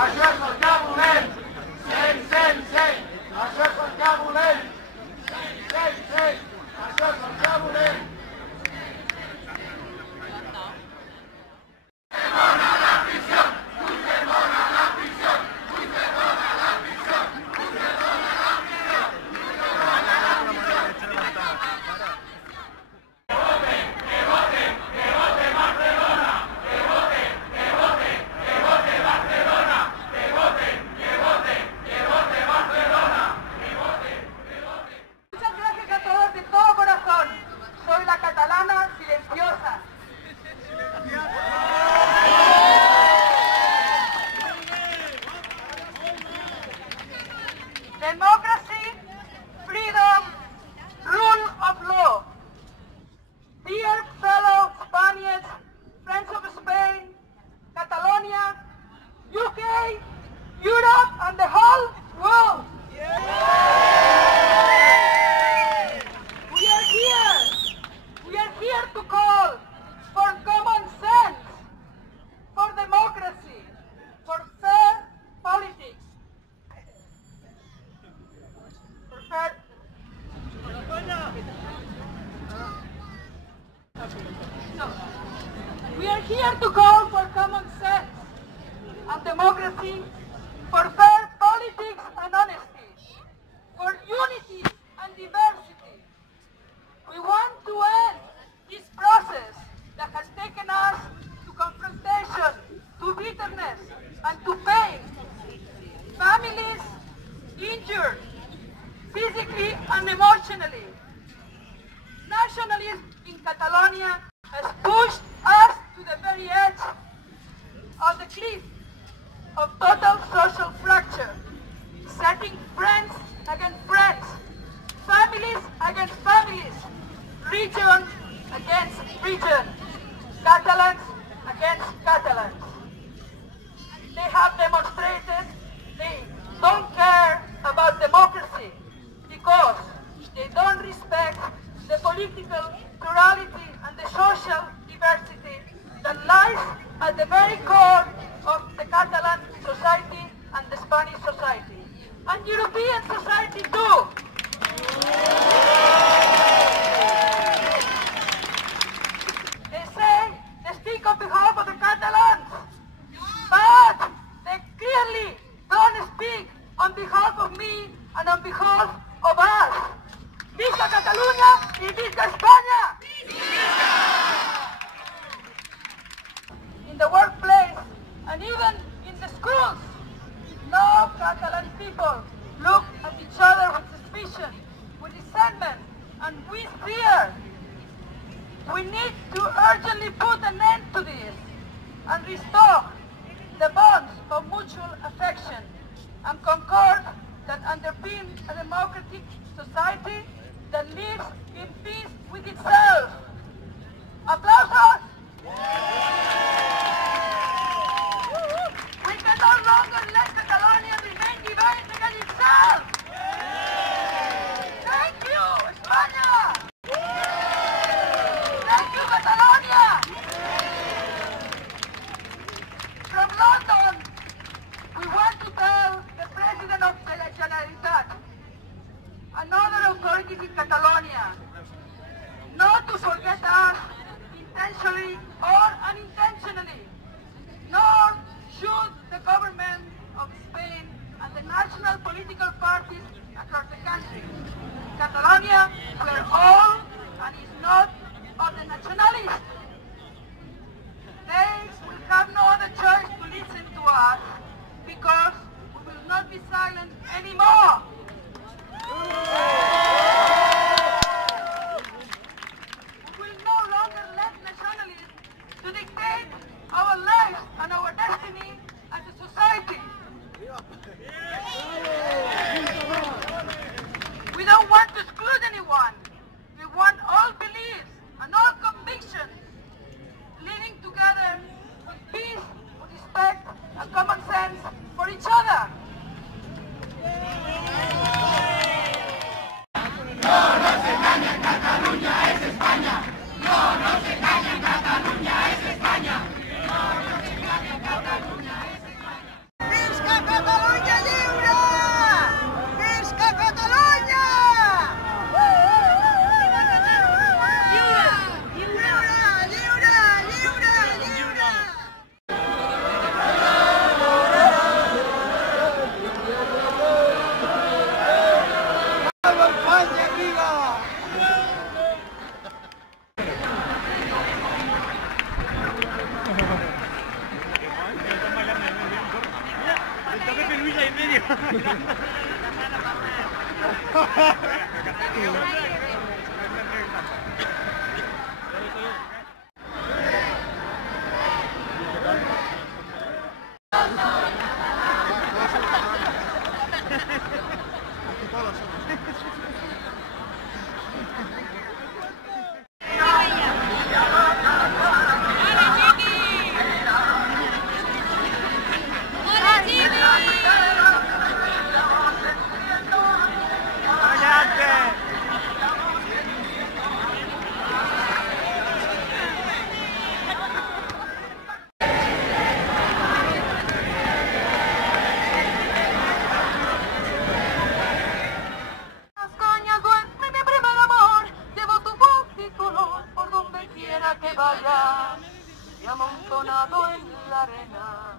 Això és el que volem! Seny! Això és el que volem! Seny! Això és el que volem! Democracy, freedom, rule of law. Dear fellow Spaniards, friends of Spain, Catalonia, UK, Europe and the whole world. We are here to call for common sense, for democracy, for fair politics. We are here to call for common sense and democracy, for fair politics and honesty, for unity and diversity. We want to end this process that has taken us to confrontation, to bitterness and to pain. Families injured physically and emotionally. Nationalism in Catalonia has pushed us to the very edge of the cliff of total social fracture, setting friends against friends, families against families, region against region, Catalans against Catalans. They have demonstrated they don't care about democracy because they don't respect the political plurality and the social diversity that lies at the very core of the Catalan society and the Spanish society, and European society too. They say they speak on behalf of the Catalans, but they clearly don't speak on behalf of me and on behalf of us. ¡Visca Catalunya y visca España! In the workplace and even in the schools, no Catalan people look at each other with suspicion, with resentment and with fear. We need to urgently put an end to this and restore the bonds of mutual affection and concord that underpin a democratic society that lives in peace with itself. Applausos! We can no longer let Catalonia remain divided against itself. Thank you, España! Thank you, Catalonia! From London, we want to tell the President of the Generalitat and other authorities in Catalonia not to forget us intentionally or unintentionally, nor should the government of Spain and the national political parties across the country. Catalonia, we're all and is not of the nationalists. They will have no other choice to listen to us because we will not be silent anymore. We will no longer let nationalists to dictate our lives and our destiny as a society. We don't want to exclude anyone. We want all beliefs and all convictions living together with peace, with respect and common sense for each other. No nos engañan, Cataluña es España. No nos engañan, Cataluña es España. No nos engañan, Cataluña es España. Está Pepe Luis ahí en medio. Y amontonado en la arena,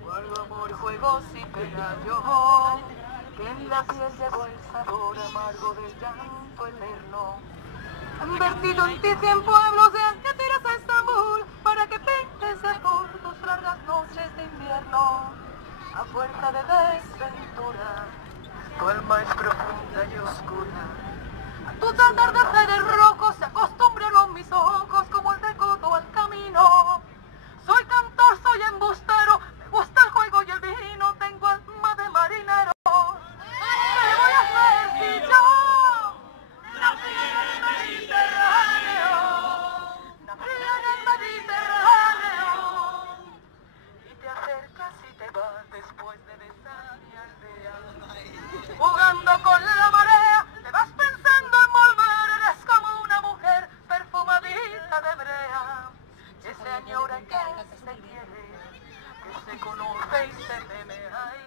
guardo amor, juegos y penas. Yo, que en la piel llevo el sabor amargo del llanto eterno. Han vertido en ti 100 pueblos de Algeciras a Estambul, para que pintes de por tus largas noches de invierno. A fuerza de desventura, tu alma es profunda y oscura. Tus atardeceres rojos se acostumbraron mis ojos como el recodo al camino. Soy cantor, soy embustero, me gusta el juego y el vino, tengo alma de marinero. ¿Qué voy a hacer si yo nací en el Mediterráneo? Nací en el Mediterráneo. Y te acercas y te vas después de besar mi aldea. Jugando con la marea, te vas pensando en volver, eres como una mujer perfumadita de brea, que se añora y que se quiere, que se conoce y se teme. Ay,